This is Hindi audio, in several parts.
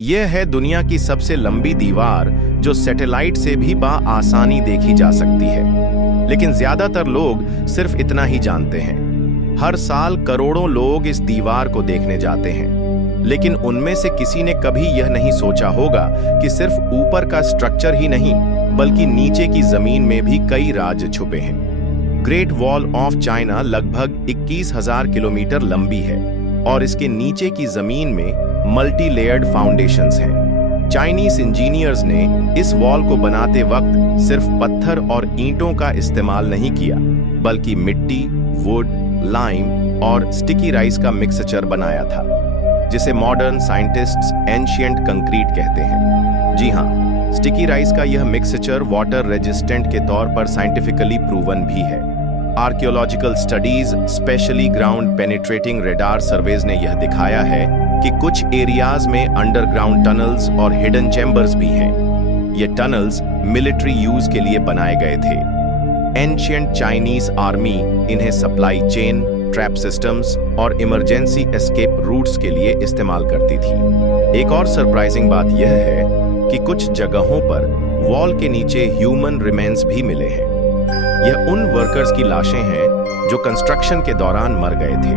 यह है दुनिया की सबसे लंबी दीवार जो सैटेलाइट से भी आसानी देखी जा सकती है। लेकिन ज्यादातर लोग सिर्फ इतना ही जानते हैं। हर साल करोड़ों लोग इस दीवार को देखने जाते हैं, लेकिन उनमें से किसी ने कभी यह नहीं सोचा होगा कि सिर्फ ऊपर का स्ट्रक्चर ही नहीं, बल्कि नीचे की जमीन में भी कई राज छुपे हैं। ग्रेट वॉल ऑफ चाइना लगभग 21,000 किलोमीटर लंबी है और इसके नीचे की जमीन में मल्टी लेयर्ड फाउंडेशंस हैं। चाइनीज इंजीनियर्स ने इस वॉल को बनाते वक्त सिर्फ पत्थर और ईंटों का इस्तेमाल नहीं किया, बल्कि मिट्टी, वुड, लाइम और स्टिकी राइस का मिक्सचर बनाया था, जिसे मॉडर्न साइंटिस्ट्स एंशिएंट कंक्रीट कहते हैं। जी हाँ, स्टिकी राइस का यह मिक्सचर वाटर रेजिस्टेंट के तौर पर साइंटिफिकली प्रूवन भी है। Archaeological studies, specially ground penetrating radar surveys ने यह दिखाया है कि कुछ एरियाज में अंडरग्राउंड टनल्स और हिडन चैम्बर्स भी हैं। ये टनल्स मिलिट्री यूज के लिए बनाए गए थे। एंशिएंट चाइनीज आर्मी इन्हें सप्लाई चेन, ट्रैप सिस्टम्स और इमरजेंसी एस्केप रूट्स के लिए इस्तेमाल करती थी। एक और सरप्राइजिंग बात यह है कि कुछ जगहों पर वॉल के नीचे ह्यूमन रिमेन्स भी मिले हैं। यह उन वर्कर्स की लाशें हैं जो कंस्ट्रक्शन के दौरान मर गए थे।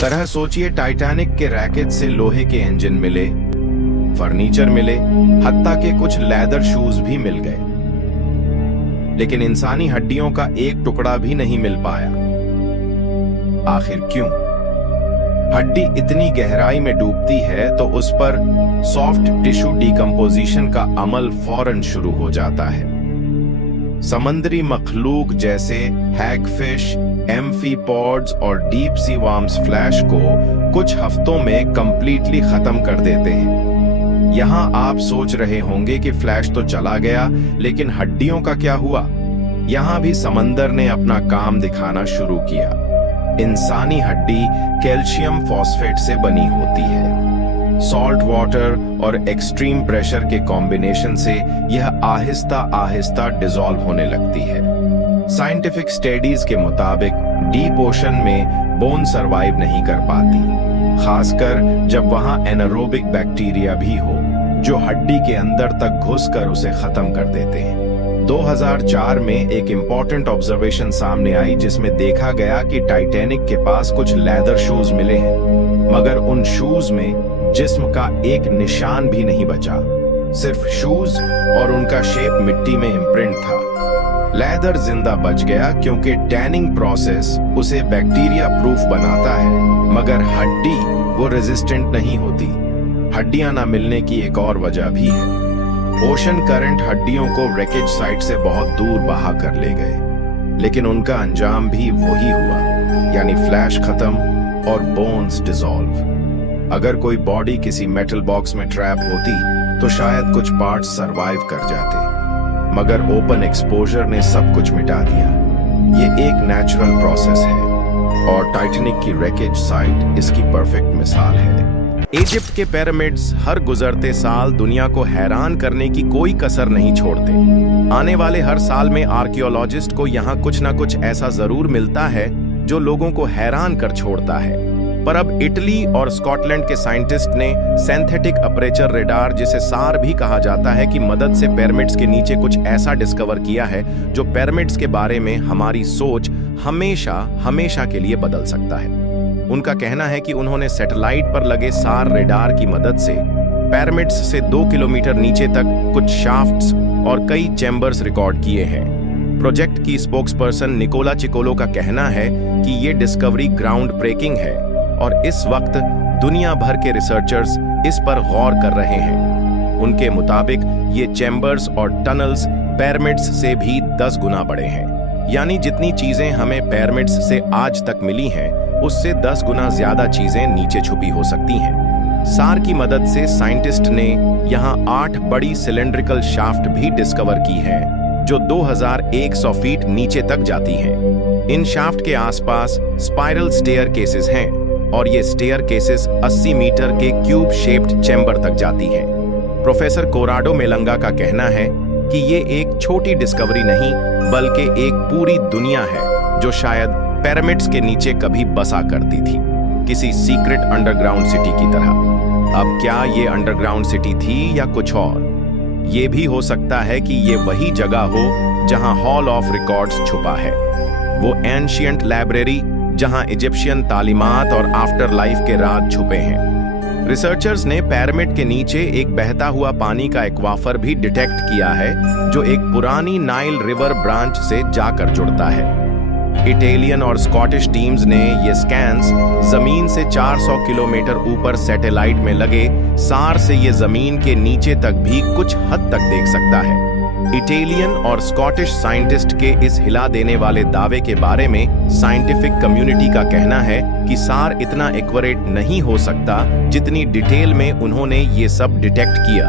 तरह सोचिए, टाइटैनिक के रैकेट से लोहे के इंजन मिले, फर्नीचर मिले, हत्ता के कुछ लेदर शूज भी मिल गए, लेकिन इंसानी हड्डियों का एक टुकड़ा भी नहीं मिल पाया। आखिर क्यों? हड्डी इतनी गहराई में डूबती है तो उस पर सॉफ्ट टिश्यू डिकम्पोजिशन का अमल फौरन शुरू हो जाता है। समंदरी मखलूक जैसे हैगफिश, एम्फीपॉड्स और डीप सी वर्म्स फ्लैश को कुछ हफ्तों में कंप्लीटली खत्म कर देते हैं। यहां आप सोच रहे होंगे कि फ्लैश तो चला गया, लेकिन हड्डियों का क्या हुआ? यहां भी समंदर ने अपना काम दिखाना शुरू किया। इंसानी हड्डी कैल्शियम फॉस्फेट से बनी होती है। सॉल्ट वाटर और एक्सट्रीम प्रेशर के कॉम्बिनेशन से यह आहिस्ता आहिस्ता डिसॉल्व होने लगती है। साइंटिफिक स्टडीज के मुताबिक डीप ओशन में बोन सरवाइव नहीं कर पाती, खासकर जब वहां एनारोबिक बैक्टीरिया भी हो जो हड्डी के अंदर तक घुसकर उसे खत्म कर देते हैं। 2004 में एक इंपॉर्टेंट ऑब्जर्वेशन सामने आई जिसमें देखा गया कि टाइटैनिक के पास कुछ लेदर शूज मिले हैं, मगर उन शूज में जिस्म का एक निशान भी नहीं बचा, सिर्फ शूज और उनका शेप मिट्टी में इम्प्रिंट था। लेदर जिंदा बच गया क्योंकि टैनिंग प्रोसेस उसे बैक्टीरिया प्रूफ बनाता है, मगर हड्डी वो रेजिस्टेंट नहीं होती। हड्डियां ना मिलने की एक और वजह भी है। ओशन करंट हड्डियों को रेकेज साइट से बहुत दूर बहा कर ले गए, लेकिन उनका अंजाम भी वही हुआ, यानी फ्लैश खत्म और बोन्स डिसॉल्व। अगर कोई बॉडी किसी मेटल बॉक्स में ट्रैप होती तो शायद कुछ पार्ट्स सरवाइव कर जाते, मगर ओपन एक्सपोजर ने सब कुछ मिटा दिया। ये एक नेचुरल प्रोसेस है और टाइटैनिक की रेकेज साइट इसकी परफेक्ट मिसाल है। इजिप्ट के पिरामिड्स हर गुजरते साल दुनिया को हैरान करने की कोई कसर नहीं छोड़ते। आने वाले हर साल में आर्कियोलॉजिस्ट को यहाँ कुछ ना कुछ ऐसा जरूर मिलता है जो लोगों को हैरान कर छोड़ता है। पर अब इटली और स्कॉटलैंड के साइंटिस्ट ने सिंथेटिक अपर्चर रेडार, जिसे सार भी कहा जाता है, की मदद से पिरामिड्स के नीचे कुछ ऐसा डिस्कवर किया है जो पिरामिड्स के बारे में हमारी सोच हमेशा हमेशा के लिए बदल सकता है। उनका कहना है कि उन्होंने सैटेलाइट पर लगे सार रेडार की मदद से पिरामिड्स से 2 किलोमीटर नीचे तक कुछ शाफ्ट्स और कई चैम्बर्स रिकॉर्ड किए हैं। प्रोजेक्ट की स्पोक्सपर्सन निकोला चिकोलो का कहना है कि ये डिस्कवरी ग्राउंड ब्रेकिंग है और इस वक्त दुनिया भर के रिसर्चर्स इस पर गौर कर रहे हैं। उनके मुताबिक ये चैम्बर्स और टनल्स पिरामिड्स से भी 10 गुना बड़े हैं, यानी जितनी चीजें हमें पिरामिड्स से आज तक मिली हैं उससे 10 गुना ज्यादा चीजें नीचे छुपी हो सकती हैं। सार की मदद से साइंटिस्ट ने यहाँ 8 बड़ी सिलेंड्रिकल शाफ्ट भी डिस्कवर की हैं जो 2100 फीट नीचे तक जाती हैं। इन शाफ्ट के आसपास स्पाइरल स्टेयर केसेस हैं और ये स्टेयर केसेस 80 मीटर के क्यूब शेप्ड चैम्बर तक जाती हैं। प्रोफेसर कोराडो मेलंगा का कहना है कि ये एक छोटी डिस्कवरी नहीं, बल्कि एक पूरी दुनिया है जो शायद पिरामिड्स के नीचे कभी बसा करती थी, किसी सीक्रेट अंडरग्राउंड सिटी की तरह। अब क्या ये अंडरग्राउंड सिटी थी या कुछ और? ये भी हो सकता है कि ये वही जगह हो जहां हॉल ऑफ रिकॉर्ड्स छुपा है, वो एंशिएंट लाइब्रेरी जहां इजिप्शियन तालीमात और आफ्टर लाइफ के राज छुपे हैं। रिसर्चर्स ने पिरामिड के नीचे एक बहता हुआ पानी का एक्वाफर भी डिटेक्ट किया है, जो एक पुरानी नाइल रिवर ब्रांच से जाकर जुड़ता है। इटालियन और स्कॉटिश टीम्स ने ये स्कैन्स जमीन से 400 किलोमीटर ऊपर सैटेलाइट में लगे सार से ये जमीन के नीचे तक भी कुछ हद तक देख सकता है। इटालियन और स्कॉटिश साइंटिस्ट के इस हिला देने वाले दावे के बारे में साइंटिफिक कम्युनिटी का कहना है कि सार इतना एक्यूरेट नहीं हो सकता जितनी डिटेल में उन्होंने ये सब डिटेक्ट किया।